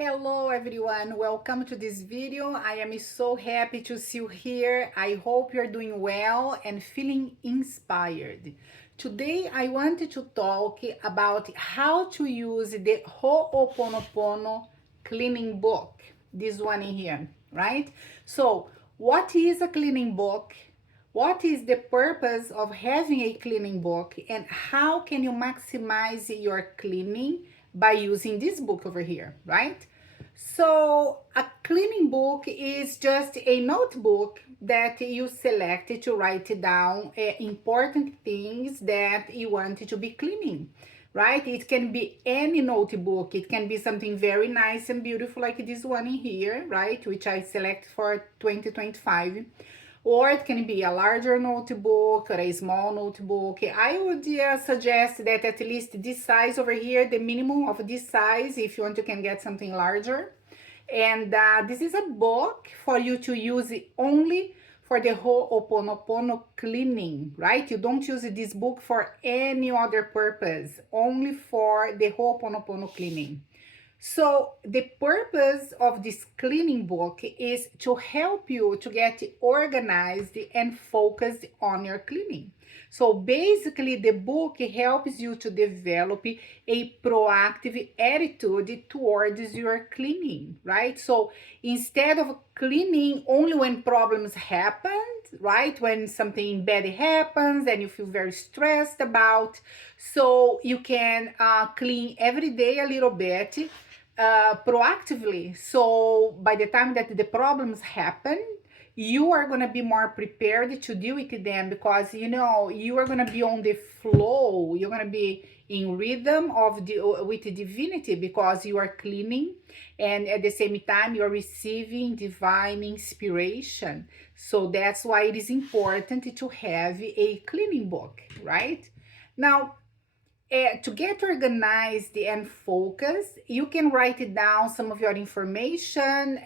Hello everyone, welcome to this video. I am so happy to see you here. I hope you're doing well and feeling inspired. Today I wanted to talk about how to use the Ho'oponopono cleaning book. This one in here, right? So what is a cleaning book? What is the purpose of having a cleaning book, and how can you maximize your cleaning by using this book over here, right? So a cleaning book is just a notebook that you select to write down important things that you want to be cleaning, right? It can be any notebook. It can be something very nice and beautiful like this one in here, right? Which I select for 2025. Or it can be a larger notebook or a small notebook. I would suggest that at least this size over here, the minimum of this size, if you want, you can get something larger. And this is a book for you to use only for the Ho'oponopono cleaning, right? You don't use this book for any other purpose, only for the Ho'oponopono cleaning. So the purpose of this cleaning book is to help you to get organized and focused on your cleaning. So basically the book helps you to develop a proactive attitude towards your cleaning, right? So instead of cleaning only when problems happen, right? When something bad happens and you feel very stressed about, so you can clean every day a little bit proactively. So by the time that the problems happen, you are going to be more prepared to deal with them, because you are going to be on the flow. You're going to be in rhythm of with divinity, because you are cleaning, and at the same time you're receiving divine inspiration. So that's why it is important to have a cleaning book, right? Now, to get organized and focused, you can write down some of your information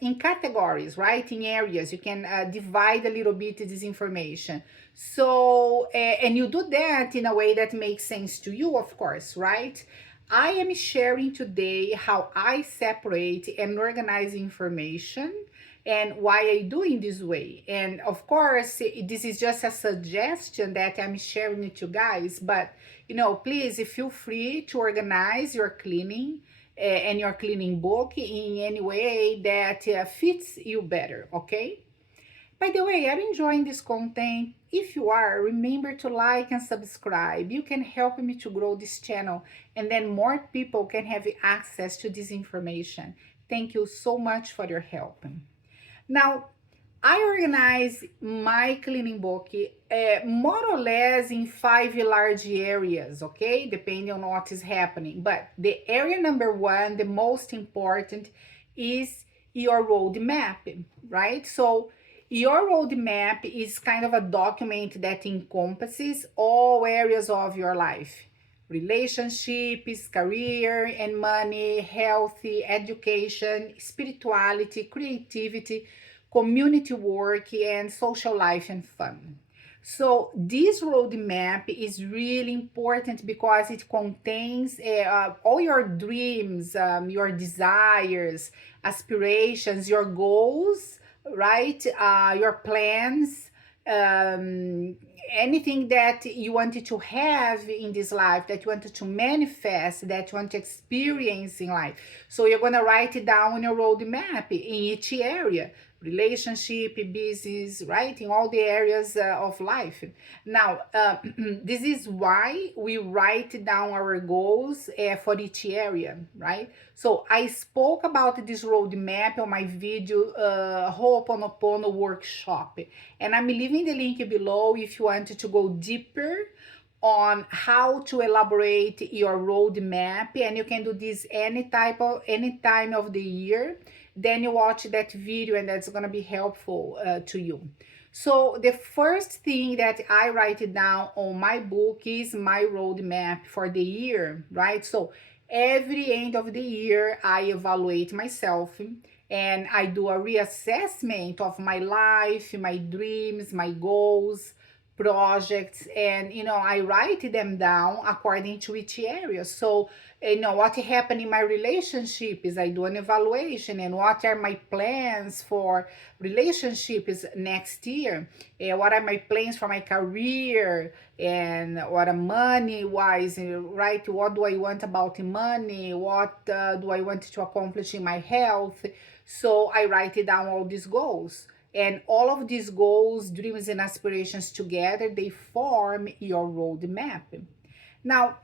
in categories, right? In areas. You can divide a little bit this information. So, and you do that in a way that makes sense to you, of course, right? I am sharing today how I separate and organize information and why I do in this way. And of course, this is just a suggestion that I'm sharing with you guys, but please feel free to organize your cleaning and your cleaning book in any way that fits you better, okay? By the way, are you enjoying this content? If you are, remember to like and subscribe. You can help me to grow this channel, and then more people can have access to this information. Thank you so much for your help. Now, I organize my cleaning book more or less in 5 large areas, okay? Depending on what is happening. But the area number one, the most important, is your roadmap, right? So your roadmap is kind of a document that encompasses all areas of your life: relationships, career and money, healthy, education, spirituality, creativity, community work, and social life and fun. So this roadmap is really important because it contains all your dreams, your desires, aspirations, your goals, right? Your plans, anything that you wanted to have in this life, that you wanted to manifest, that you want to experience in life. So you're going to write it down on your roadmap in each area: relationship, business, right? In all the areas of life. Now, this is why we write down our goals for each area, right? So I spoke about this roadmap on my video, Ho'oponopono workshop, and I'm leaving the link below if you want to go deeper on how to elaborate your roadmap. And you can do this any time of the year. Then you watch that video, and that's going to be helpful to you. So the first thing that I write down on my book is my roadmap for the year, right? So every end of the year, I evaluate myself and I do a reassessment of my life, my dreams, my goals, projects, and I write them down according to each area. So what happened in my relationship is I do an evaluation, and what are my plans for relationship is next year, what are my plans for my career, and what are money wise, right? What do I want about money, what do I want to accomplish in my health. So I write it down, all these goals. And all of these goals, dreams, and aspirations together, they form your roadmap. Now,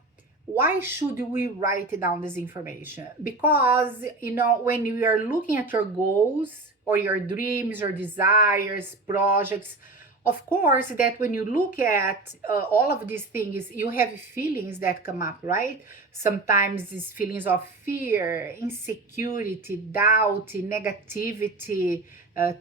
why should we write down this information? Because, when you are looking at your goals or your dreams or desires, projects, of course, that when you look at all of these things, you have feelings that come up, right? Sometimes these feelings of fear, insecurity, doubt, negativity,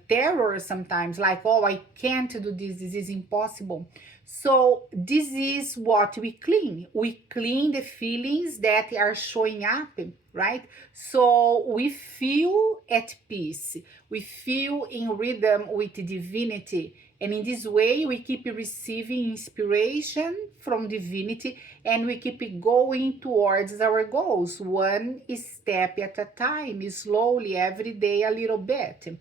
terror sometimes, like, oh, I can't do this is impossible. So this is what we clean. We clean the feelings that are showing up, right? So we feel at peace. We feel in rhythm with divinity. And in this way, we keep receiving inspiration from divinity, and we keep going towards our goals, one step at a time, slowly, every day, a little bit.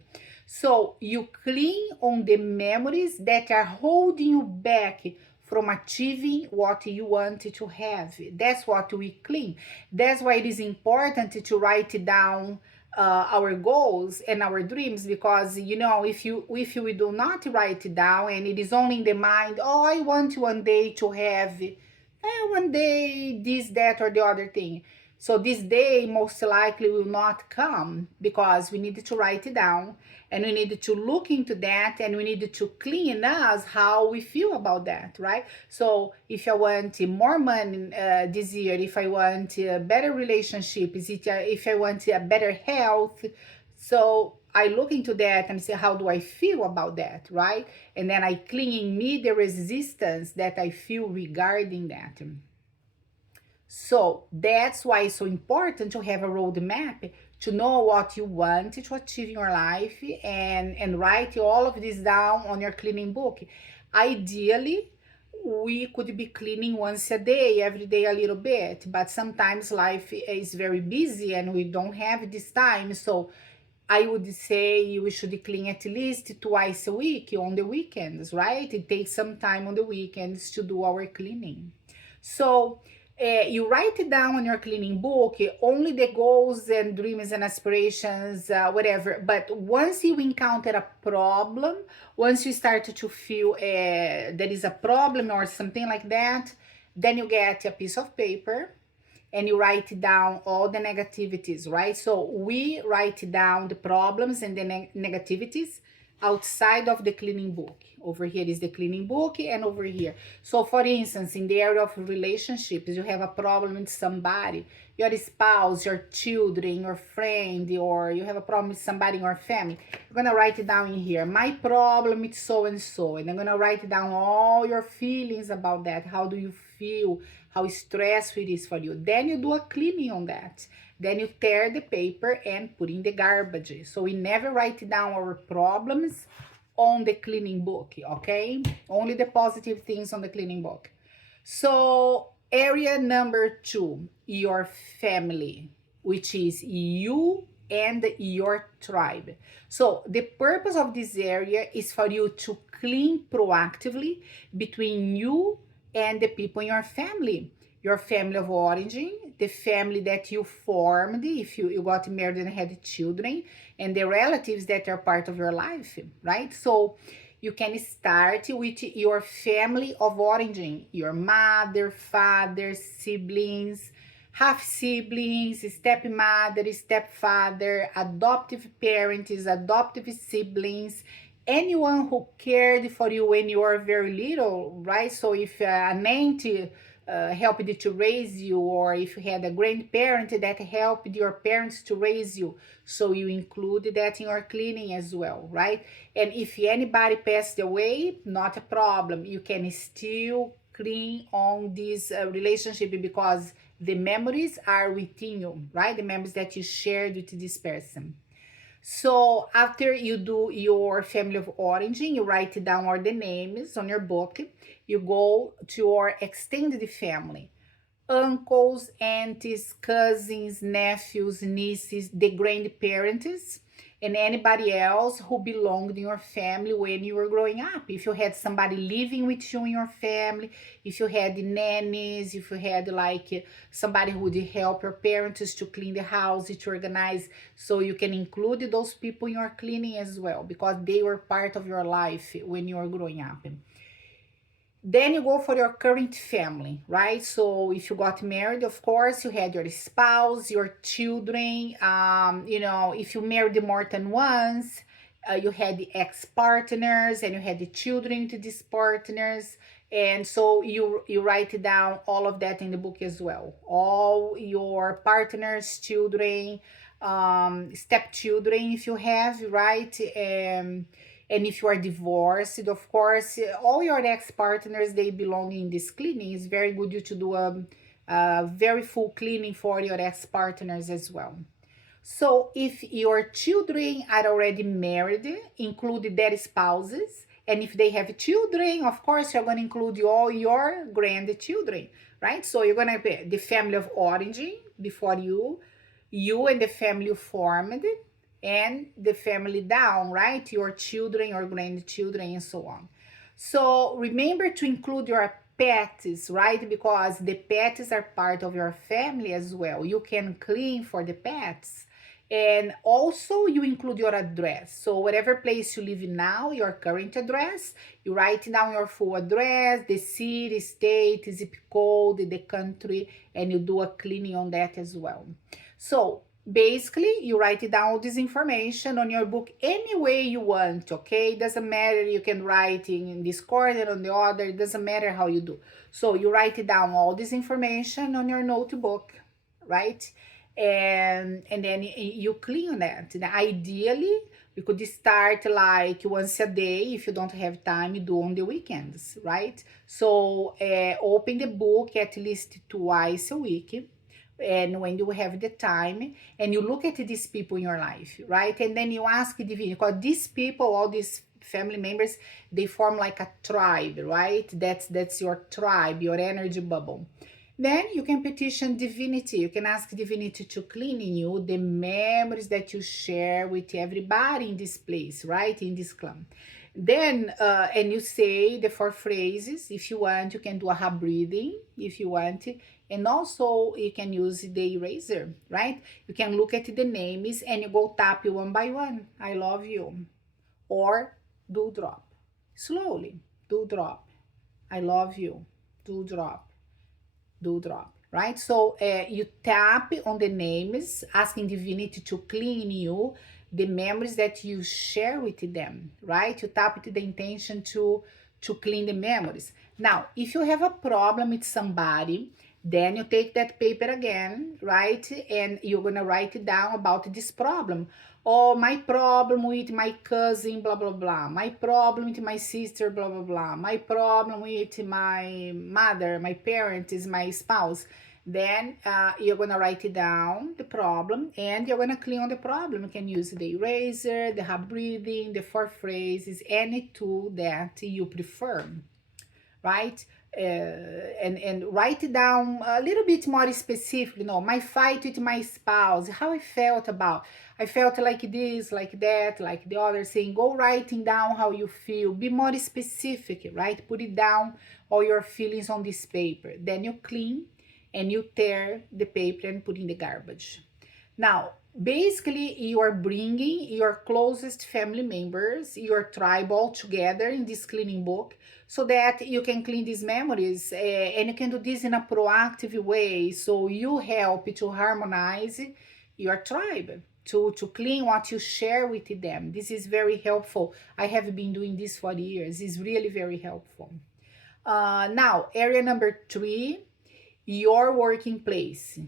So you clean on the memories that are holding you back from achieving what you want to have. That's what we clean. That's why it is important to write down our goals and our dreams, because if you do not write it down and it is only in the mind, oh, I want one day to have one day this, that, or the other thing. So this day most likely will not come, because we need to write it down, and we need to look into that, and we need to clean us how we feel about that, right? So if I want more money this year, if I want a better relationship, if I want a better health, so I look into that and say, how do I feel about that, right? And then I clean in me the resistance that I feel regarding that. So that's why it's so important to have a roadmap, to know what you want to achieve in your life, and write all of this down on your cleaning book. Ideally, we could be cleaning once a day, every day a little bit, but sometimes life is very busy and we don't have this time. So I would say we should clean at least twice a week on the weekends, right? It takes some time on the weekends to do our cleaning. So you write it down on your cleaning book, only the goals and dreams and aspirations, whatever. But once you encounter a problem, once you start to feel there is a problem or something like that, then you get a piece of paper and you write down all the negativities, right? So we write down the problems and the negativities outside of the cleaning book. Over here is the cleaning book, and over here. So for instance, in the area of relationships, you have a problem with somebody, your spouse, your children, your friend, or you have a problem with somebody in your family. You're gonna write it down in here. My problem is so and so, and I'm gonna write down all your feelings about that. How do you feel? How stressful it is for you. Then you do a cleaning on that. Then you tear the paper and put in the garbage. So we never write down our problems on the cleaning book, okay? Only the positive things on the cleaning book. So area number 2, your family, which is you and your tribe. So the purpose of this area is for you to clean proactively between you and the people in your family of origin, the family that you formed if you got married and had children, and the relatives that are part of your life, right? So you can start with your family of origin, your mother, father, siblings, half siblings, stepmother, stepfather, adoptive parents, adoptive siblings, anyone who cared for you when you were very little, right? So if an auntie helped to raise you, or if you had a grandparent that helped your parents to raise you, so you include that in your cleaning as well, right? And if anybody passed away, not a problem, you can still clean on this relationship, because the memories are within you, right? The memories that you shared with this person. So after you do your family of origin, you write down all the names on your book. You go to your extended family, uncles, aunts, cousins, nephews, nieces, the grandparents, and anybody else who belonged in your family when you were growing up. If you had somebody living with you in your family, if you had nannies, if you had like somebody who would help your parents to clean the house, to organize, so you can include those people in your cleaning as well because they were part of your life when you were growing up. Then you go for your current family, right? So if you got married, of course, you had your spouse, your children. If you married more than once, you had the ex-partners and you had the children to these partners. And so you write down all of that in the book as well. All your partners, children, stepchildren, if you have, right? And if you are divorced, of course, all your ex-partners, they belong in this cleaning. It's very good you to do a very full cleaning for your ex-partners as well. So if your children are already married, include their spouses. And if they have children, of course, you're going to include all your grandchildren, right? So you're going to be the family of origin before you and the family you formed, and the family down, right? Your children, your grandchildren, and so on. So remember to include your pets, right? Because the pets are part of your family as well. You can clean for the pets. And also you include your address. So whatever place you live in now, your current address, you write down your full address, the city, state, zip code, the country, and you do a cleaning on that as well. So basically, you write down all this information on your book any way you want, okay? Doesn't matter, you can write in this corner, on the other, doesn't matter how you do. So you write down all this information on your notebook, right? And then you clean that. And ideally, you could start like once a day. If you don't have time, you do on the weekends, right? So open the book at least twice a week, and when you have the time, and you look at these people in your life, right? And then you ask divinity, because these people, all these family members, they form like a tribe, right? That's your tribe, your energy bubble. Then you can petition divinity. You can ask divinity to clean in you the memories that you share with everybody in this place, right? In this clan. Then, and you say the 4 phrases. If you want, you can do a heart breathing if you want. And also you can use the eraser, right? You can look at the names and you go tap one by one. I love you. Or do drop. Slowly. Do drop. I love you. Do drop. Do drop. Right? So you tap on the names, asking divinity to clean you the memories that you share with them, right? You tap with the intention to clean the memories. Now, if you have a problem with somebody, then you take that paper again, right? And you're going to write it down about this problem. Oh, my problem with my cousin, blah, blah, blah. My problem with my sister, blah, blah, blah. My problem with my mother, my parents, my spouse. Then you're going to write it down, the problem, and you're going to clean on the problem. You can use the eraser, the heart breathing, the 4 phrases, any tool that you prefer, right? And write it down a little bit more specific, my fight with my spouse, how I felt about. I felt like this, like that, like the other thing. Go writing down how you feel. Be more specific, right? Put it down, all your feelings on this paper. Then you clean and you tear the paper and put in the garbage. Now, basically, you are bringing your closest family members, your tribe all together in this cleaning book so that you can clean these memories, and you can do this in a proactive way. So you help to harmonize your tribe, to clean what you share with them. This is very helpful. I have been doing this for years. It's really very helpful. Now, area number 3, your working place,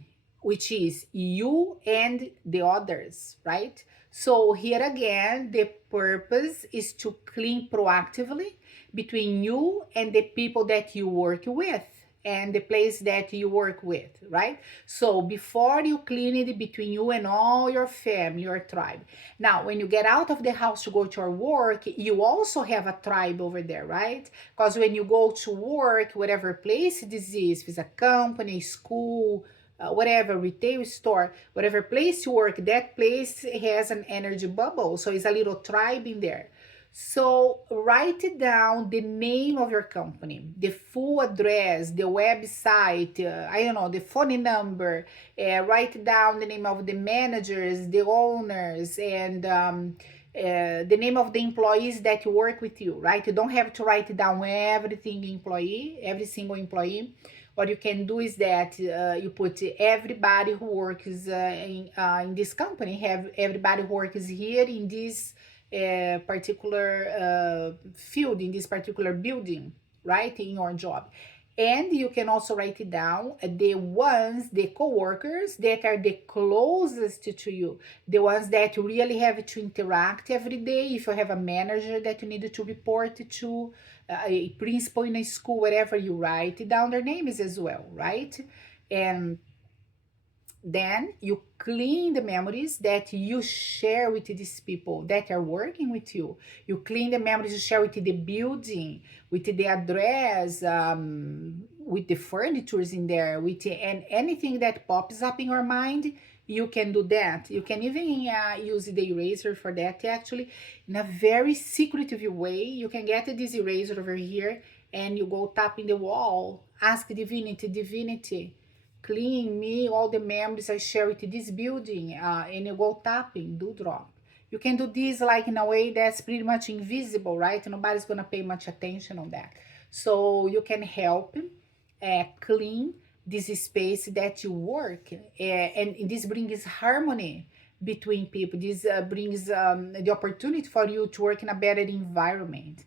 which is you and the others, right? So here again, the purpose is to clean proactively between you and the people that you work with. and the place that you work with, right? So before you clean it between you and all your family, your tribe. Now, when you get out of the house to go to your work, you also have a tribe over there, right? Because when you go to work, whatever place this is, if it's a company, school, whatever retail store, whatever place you work, that place has an energy bubble. So it's a little tribe in there. So write it down, the name of your company, the full address, the website, I don't know, the phone number. Write down the name of the managers, the owners, and the name of the employees that work with you, right? You don't have to write down every single employee. What you can do is that you put everybody who works in this company, have everybody who works here in this particular field, in this particular building, right, in your job. And you can also write it down the co-workers that are the closest to you, the ones that you really have to interact every day. If you have a manager that you need to report to, a principal in a school, whatever, you write down their names as well, right? And then you clean the memories that you share with these people that are working with you. You clean the memories you share with the building, with the address, with the furnitures in there, and anything that pops up in your mind. You can do that. You can even use the eraser for that, actually, in a very secretive way. You can get this eraser over here and you go tap in the wall, ask divinity, clean me all the memories I share with this building, and you go tapping, do drop. You can do this like in a way that's pretty much invisible, right? Nobody's gonna pay much attention on that. So you can help clean this space that you work, and this brings harmony between people. This brings the opportunity for you to work in a better environment.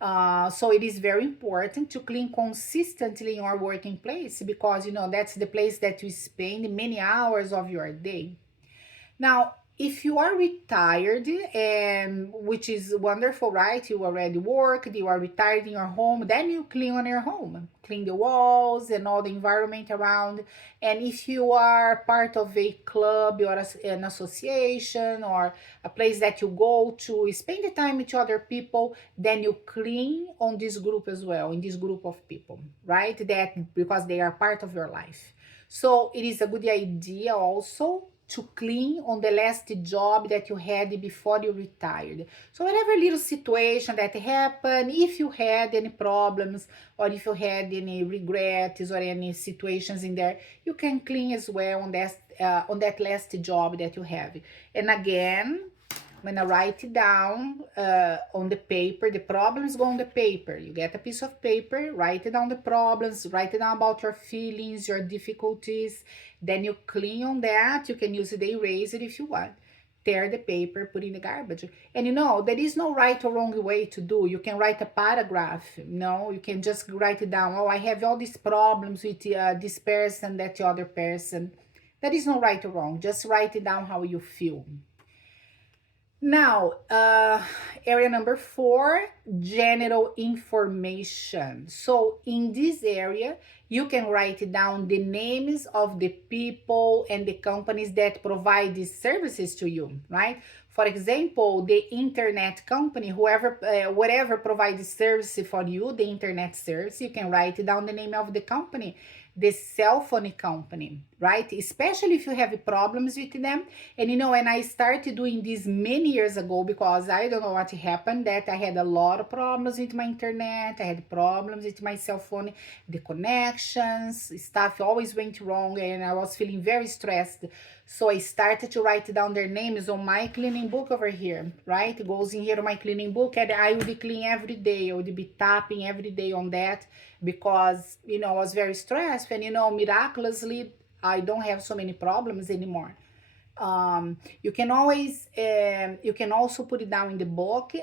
So it is very important to clean consistently in your working place, because that's the place that you spend many hours of your day. Now, if you are retired, and which is wonderful, right? You already work, you are retired in your home, then you clean on your home, clean the walls and all the environment around. And if you are part of a club or an association or a place that you go to spend the time with other people, then you clean on this group as well, in this group of people, right? That because they are part of your life. So it is a good idea also to clean on the last job that you had before you retired. So whatever little situation that happened, if you had any problems or if you had any regrets or any situations in there, you can clean as well on that last job that you have. And again, I'm gonna write it down on the paper. The problems go on the paper. You get a piece of paper, write down the problems, write down about your feelings, your difficulties. Then you clean on that. You can use the eraser if you want. Tear the paper, put in the garbage. And there is no right or wrong way to do. You can write a paragraph. You can just write it down. Oh, I have all these problems with this person, that other person. There is no right or wrong. Just write it down how you feel. Now, area number 4, general information. So in this area, you can write down the names of the people and the companies that provide these services to you, right? For example, the internet company, whatever provides service for you, the internet service, you can write down the name of the company. The cell phone company, right? Especially if you have problems with them. And when I started doing this many years ago, because I don't know what happened, that I had a lot of problems with my internet, I had problems with my cell phone, the connections, stuff always went wrong, and I was feeling very stressed. So I started to write down their names on my cleaning book over here, right? It goes in here on my cleaning book, and I would clean every day. I would be tapping every day on that, because I was very stressed, and miraculously I don't have so many problems anymore. You can also put it down in the book.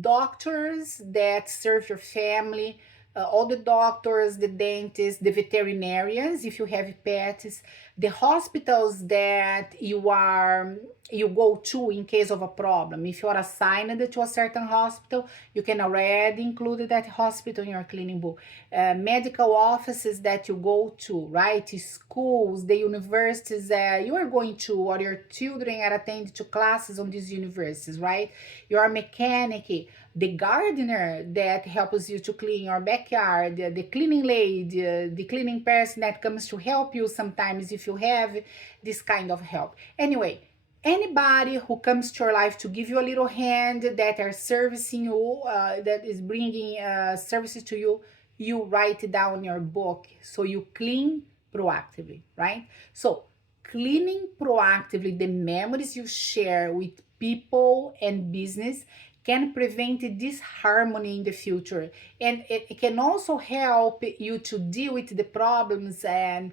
Doctors that serve your family, all the doctors, the dentists, the veterinarians, if you have pets, The hospitals that you go to in case of a problem. If you are assigned to a certain hospital, you can already include that hospital in your cleaning book. Medical offices that you go to, right? Schools, the universities that you are going to, or your children are attending to classes on these universities, right? Your mechanic, the gardener that helps you to clean your backyard, the cleaning lady, the cleaning person that comes to help you sometimes if you have this kind of help. Anyway, anybody who comes to your life to give you a little hand, that are servicing you, that is bringing services to you, you write it down in your book. So you clean proactively, right? So cleaning proactively the memories you share with people and business can prevent disharmony in the future, and it can also help you to deal with the problems and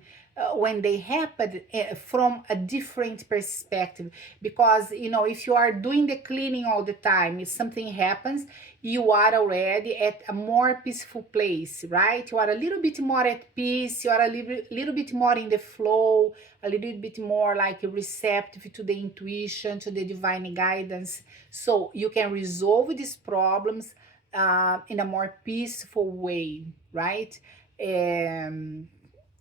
when they happen from a different perspective. Because if you are doing the cleaning all the time, if something happens, you are already at a more peaceful place, right? You are a little bit more at peace, you are a little bit more in the flow, a little bit more like receptive to the intuition, to the divine guidance. So you can resolve these problems in a more peaceful way, right? um,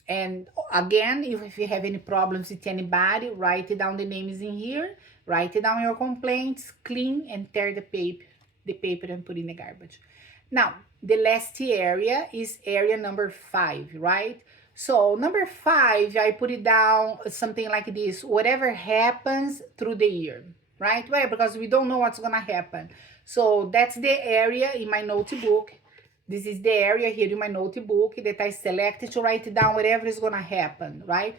and again, if you have any problems with anybody, write down the names in here, write down your complaints, clean and tear the paper and put in the garbage. Now, the last area is area number 5, right? So number 5, I put it down something like this: whatever happens through the year, right? Well, because we don't know what's gonna happen. So that's the area in my notebook. This is the area here in my notebook that I selected to write down whatever is gonna happen, right?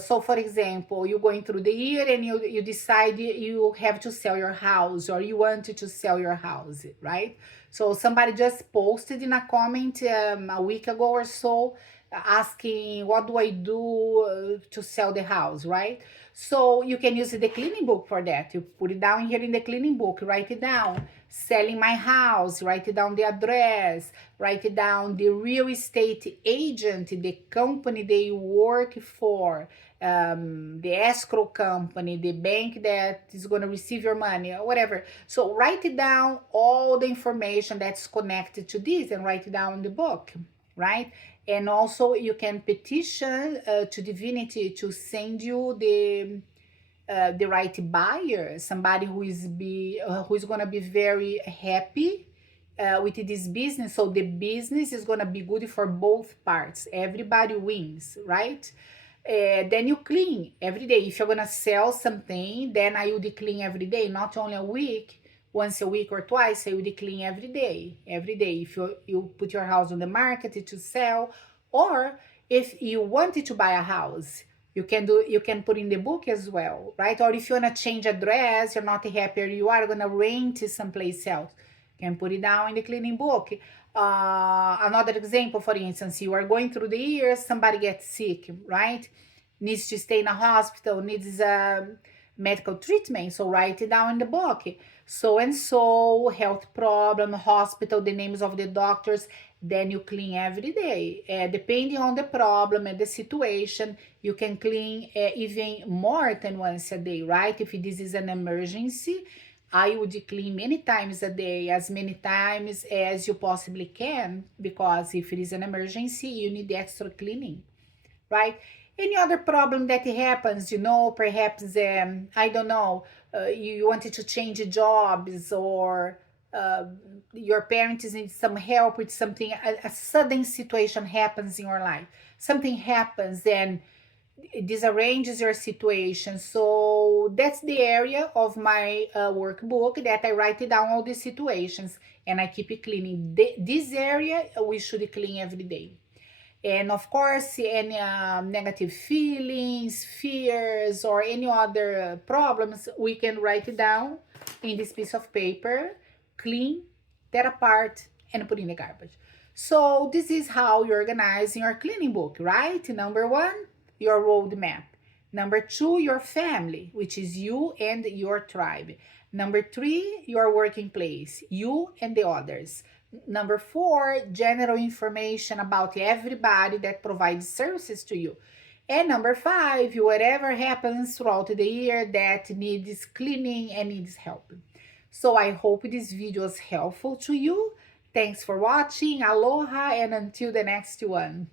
So for example, you're going through the year and you decide you have to sell your house, or you wanted to sell your house, right? So somebody just posted in a comment a week ago or so, asking what do I do to sell the house, right? So you can use the cleaning book for that. You put it down here in the cleaning book, write it down: selling my house, write it down the address, write it down the real estate agent, the company they work for, the escrow company, the bank that is going to receive your money, or whatever. So write it down, all the information that's connected to this, and write it down in the book, right? And also you can petition to divinity to send you the right buyer, somebody who is going to be very happy with this business. So the business is going to be good for both parts, everybody wins, right? Then you clean every day. If you're going to sell something, then I would clean every day, not only a week, once a week or twice. I would clean every day. If you put your house on the market to sell, or if you wanted to buy a house, you can put in the book as well, right? Or if you want to change address, you're not happy, or you are going to rent someplace else, you can put it down in the cleaning book. Another example, for instance, you are going through the years, somebody gets sick, right? Needs to stay in a hospital, needs medical treatment, so write it down in the book: so and so, health problem, hospital, the names of the doctors. Then you clean every day. Depending on the problem and the situation, you can clean even more than once a day, right? If this is an emergency, I would clean many times a day, as many times as you possibly can, because if it is an emergency, you need extra cleaning, right? Any other problem that happens, perhaps, I don't know, you wanted to change jobs, or your parents need some help with something, a sudden situation happens in your life. Something happens and it disarranges your situation. So that's the area of my workbook that I write down all these situations, and I keep it cleaning. This area we should clean every day. And of course, any negative feelings, fears, or any other problems, we can write it down in this piece of paper, clean, tear apart, and put in the garbage. So this is how you organize your cleaning book, right? Number 1, your roadmap. Number 2, your family, which is you and your tribe. Number 3, your working place, you and the others. Number 4, general information about everybody that provides services to you. And number 5, whatever happens throughout the year that needs cleaning and needs help. So I hope this video was helpful to you. Thanks for watching. Aloha and until the next one.